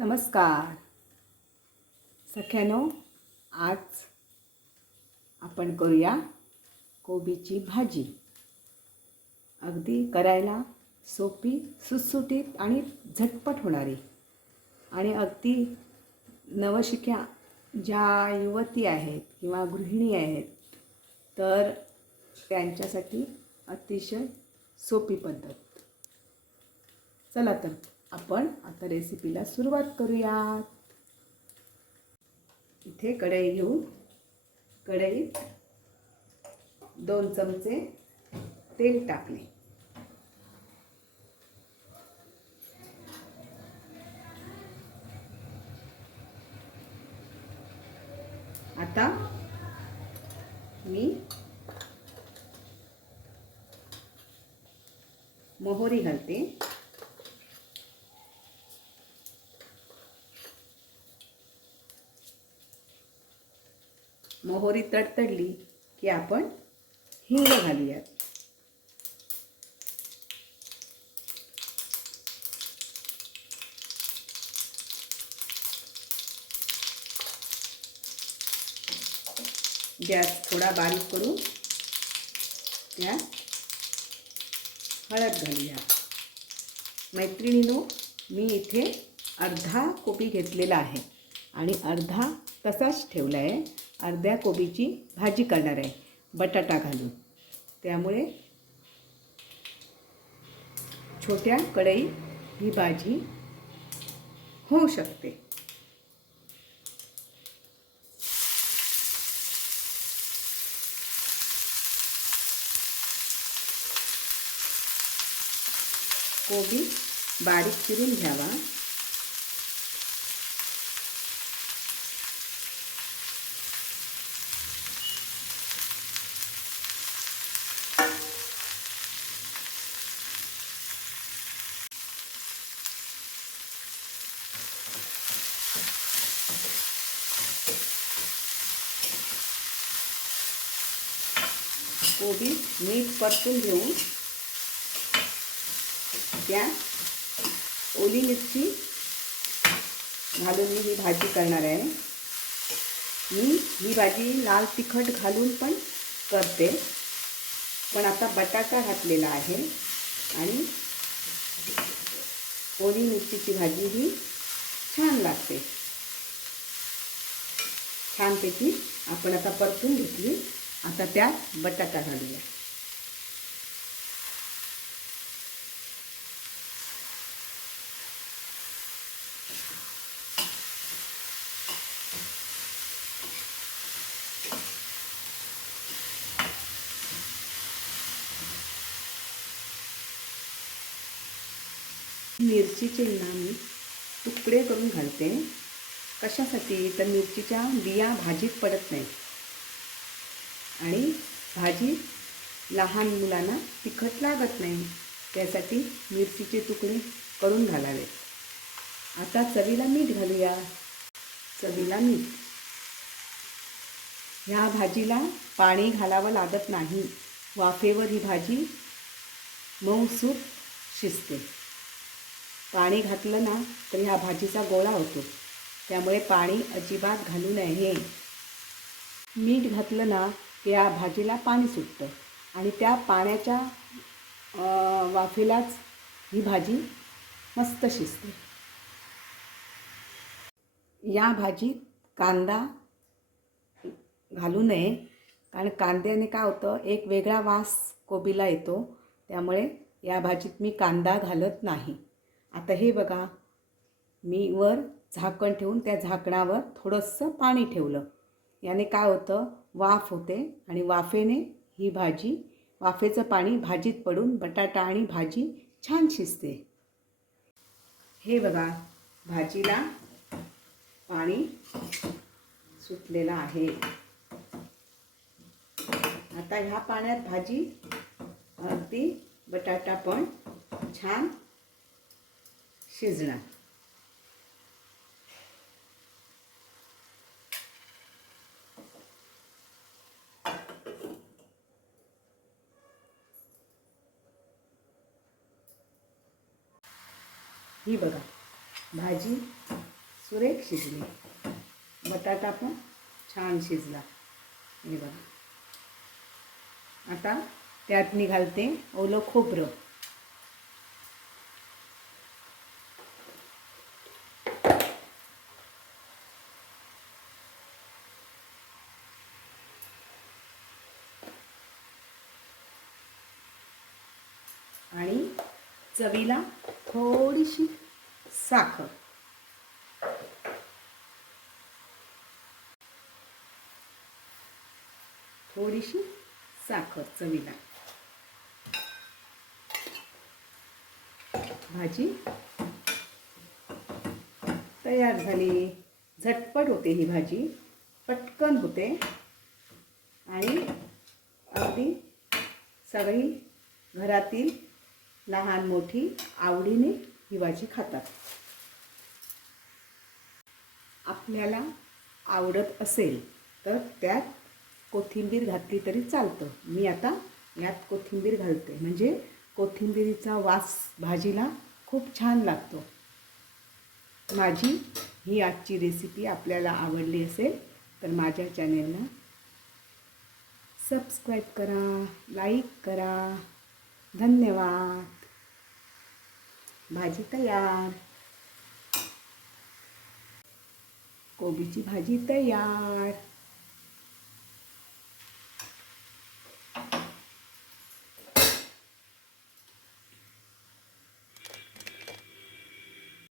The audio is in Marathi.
नमस्कार. सख्यानो आज आपण करूया कोबीची भाजी. अगदी करायला सोपी सुटसुटीत आणि झटपट होणारी. आणि अगदी नवशिक्या ज्या युवती आहेत किंवा गृहिणी आहेत तर त्यांच्यासाठी अतिशय सोपी पद्धत. चला तर. आपण आता रेसिपीला सुरुवात करूयात. इथे कढई घेऊ कढईत दोन चमचे तेल टाकले. आता मी मोहरी घालते. मोहरी तडतडली की आपण हिंग घालूयात. गॅस थोडा बारीक करून त्यात हळद घालूया मैत्रिणीनो मी इथे अर्धा कोबी घेतलेला आहे आणि अर्धा तसाच ठेवला आहे अर्ध्या कोबीची भाजी करणार आहे, बटाटा घालून. त्यामुळे छोट्या कढईत ही भाजी होऊ शकते. कोबी बारीक चिरून घ्यावा. कोबी मीठ परतून घेऊन त्यात ओली मिरची, घालून मी ही भाजी करणार आहे. मी ही भाजी लाल तिखट घालून पण करते. आता बटाटा घातलेला आहे आणि ओली मिरचीची भाजी ही छान लागते. छानपैकी आपण आता परतून घेतली. आता त्यात बटाटा घालूया. मिरचीचे ना मी तुकडे करून घालते. कशासाठी? तर मिरचीच्या बिया भाजीत पडत नाही आणि भाजी लहान मुलांना तिखट लागत नाही. त्यासाठी मिरचीचे तुकडे करून घालावेत आता चवीला मीठ घालूया. चवीला मीठ. ह्या भाजीला पाणी घालावं लागत नाही. वाफेवर ही भाजी मऊसूत शिजते. पाणी घातलं ना तर ह्या भाजीचा गोळा होतो. त्यामुळे पाणी अजिबात घालू नये. मीठ घातलं ना या भाजीला पाणी सुटतं. आणि त्या पाण्याच्या वाफेलाच ही भाजी मस्त शिजते. या भाजीत कांदा घालू नये कारण कांद्याने काय होतं एक वेगळा वास कोबीला येतो त्यामुळे या भाजीत मी कांदा घालत नाही. आता हे बघा मी वर झाकण ठेवून त्या झाकणावर थोडंसं पाणी ठेवलं. याने काय होतं वाफ होते आणि वाफेने ही भाजी वाफेचं पाणी भाजीत पडून बटाटा आणि भाजी छान शिजते. हे बघा भाजीला पाणी सुटलेलं आहे. आता ह्या पाण्यात भाजी अगदी बटाटा पण छान शिजणार. ही बघा. भाजी सुरेख शिजली. बटाटा पण छान शिजला. हे बघा. आता त्यात मी घालते ओलं खोबरं. आणि चवीला थोडीशी साखर. थोडीशी साखर चवीला. भाजी तयार झाली. झटपट होते ही भाजी. पटकन होते. आणि अगदी सगळी घरातील लहान मोठी आवडीने ही भाजी खातात. आपल्याला आवडत असेल तर त्यात कोथिंबीर घातली तरी चालतं. मी आता यात कोथिंबीर घालते. म्हणजे कोथिंबीरीचा वास भाजीला खूप छान लागतो. माझी ही आजची रेसिपी आपल्याला आवडली असेल तर माझ्या चॅनेलला सबस्क्राईब करा लाईक करा. धन्यवाद. भाजी तयार. कोबीची भाजी तयार.